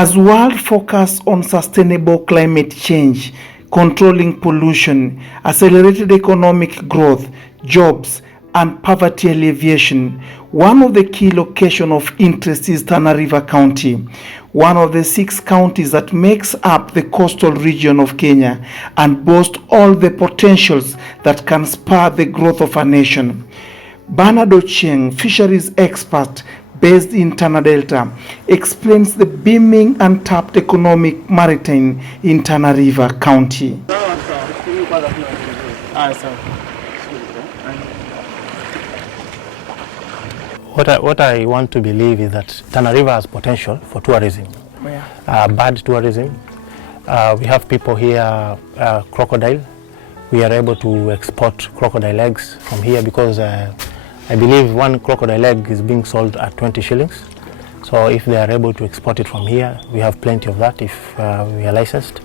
As world focus on sustainable climate change, controlling pollution, accelerated economic growth, jobs, and poverty alleviation, one of the key locations of interest is Tana River County, one of the 6 counties that makes up the coastal region of Kenya and boasts all the potentials that can spur the growth of a nation. Bernard Ochieng, fisheries expert based in Tana Delta, explains the beaming untapped economic maritime in Tana River County. What I want to believe is that Tana River has potential for tourism, bird tourism. We have people here, crocodile. We are able to export crocodile eggs from here because I believe one crocodile egg is being sold at 20 shillings. So if they are able to export it from here, we have plenty of that if we are licensed.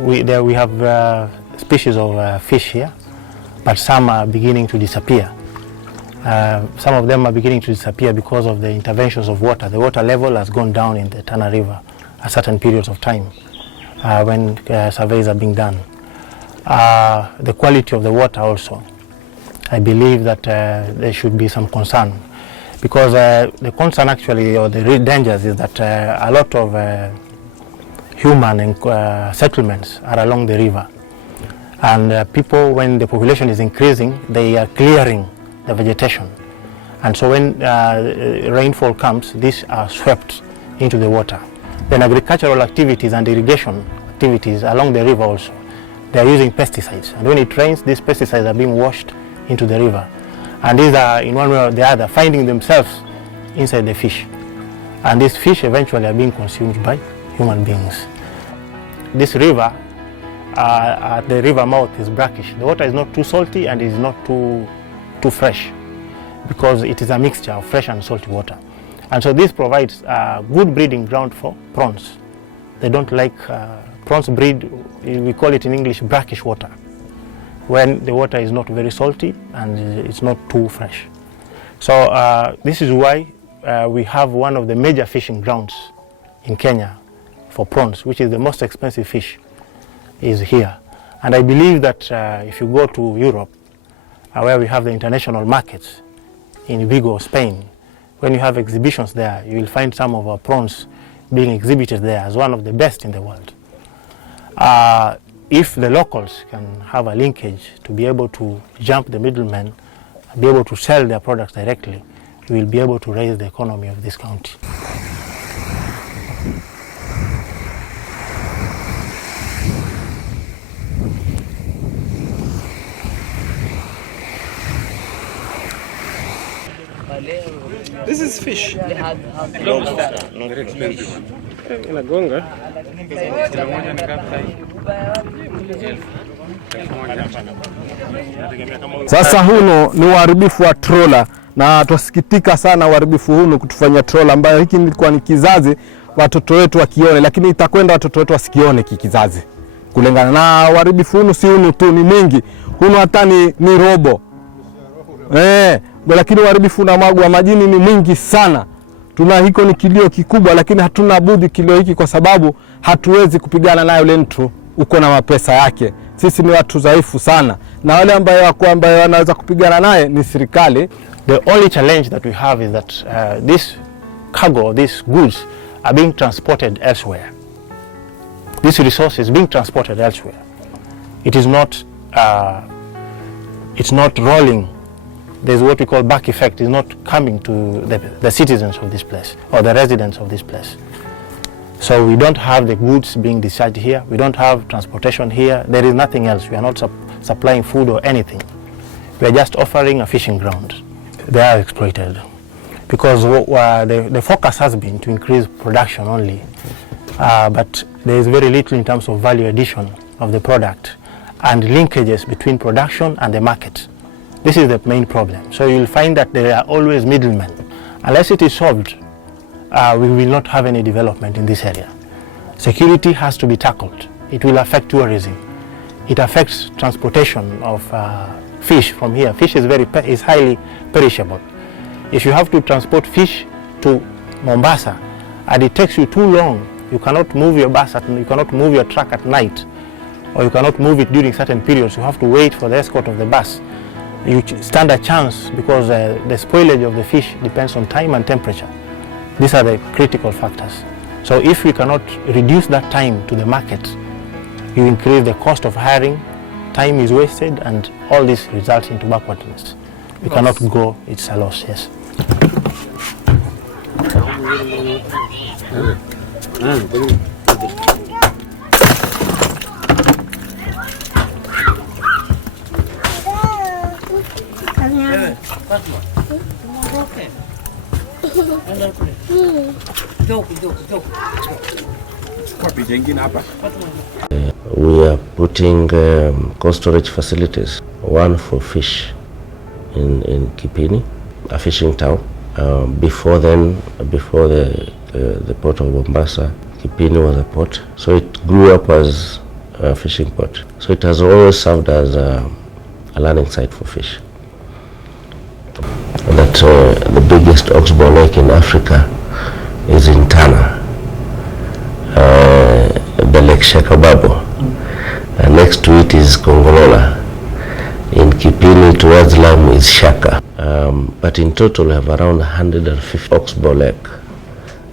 We have species of fish here, but some are beginning to disappear. Some of them are beginning to disappear because of the interventions of water. The water level has gone down in the Tana River at certain periods of time when surveys are being done. The quality of the water also, I believe that there should be some concern, because the concern actually, or the dangers, is that a lot of human and settlements are along the river, and people, when the population is increasing, they are clearing the vegetation, and so when rainfall comes, these are swept into the water. Then agricultural activities and irrigation activities along the river also, they are using pesticides, and when it rains, these pesticides are being washed into the river, and these are in one way or the other finding themselves inside the fish, and these fish eventually are being consumed by human beings. This river at the river mouth is brackish. The water is not too salty and is not too fresh, because it is a mixture of fresh and salty water, and so this provides a good breeding ground for prawns. They don't like prawns breed, we call it in English, brackish water, when the water is not very salty and it's not too fresh. So this is why we have one of the major fishing grounds in Kenya for prawns, which is the most expensive fish, is here. And I believe that if you go to Europe, where we have the international markets, in Vigo, Spain, when you have exhibitions there, you will find some of our prawns being exhibited there as one of the best in the world. If the locals can have a linkage to be able to jump the middlemen, be able to sell their products directly, we will be able to raise the economy of this county. This is fish. Sasa huno ni uharibifu wa trola, na twasikitika sana uharibifu huno kutufanya trola, ambayo hiki nilikuwa ni kizazi watoto wetu wakione, lakini itakwenda watoto wetu wasikione kizazi. Kulingana na uharibifu huno, si huno tu, ni mingi. Huno hata ni robo. Lakini uharibifu na magwa majini ni mwingi sana. Hiko ni kilio kikubwa, lakini hatuna budi kilio hiki kwa sababu hatuwezi kupigana nayo lentro, uko na mapesa yake. Sisi ni watu dhaifu sana, na wale ambao wanaweza kupigana naye ni serikali. The only challenge that we have is that this cargo, these goods are being transported elsewhere. This resource is being transported elsewhere. It is not it's not rolling. There's what we call back effect. Is not coming to the citizens of this place or the residents of this place. So we don't have the goods being discharged here. We don't have transportation here. There is nothing else. We are not supplying food or anything. We are just offering a fishing ground. They are exploited because the focus has been to increase production only, but there is very little in terms of value addition of the product and linkages between production and the market. This is the main problem. So you'll find that there are always middlemen. Unless it is solved, we will not have any development in this area. Security has to be tackled. It will affect tourism. It affects transportation of fish from here. Fish is highly perishable. If you have to transport fish to Mombasa and it takes you too long, you cannot move your bus you cannot move your truck at night, or you cannot move it during certain periods, you have to wait for the escort of the bus, you stand a chance, because the spoilage of the fish depends on time and temperature. These are the critical factors. So if we cannot reduce that time to the market, you increase the cost of hiring, time is wasted, and all this results into backwardness. We cannot grow, it's a loss, yes. We are putting cold storage facilities, one for fish in Kipini, a fishing town. Before the port of Mombasa, Kipini was a port, so it grew up as a fishing port. So it has always served as a landing site for fish. That the biggest oxbow lake in Africa is in Tana, the Lake Shakababo. Next to it is Kongolola. In Kipini towards Lamu is Shaka. But in total we have around 150 oxbow lake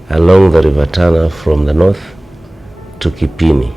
along the River Tana from the north to Kipini.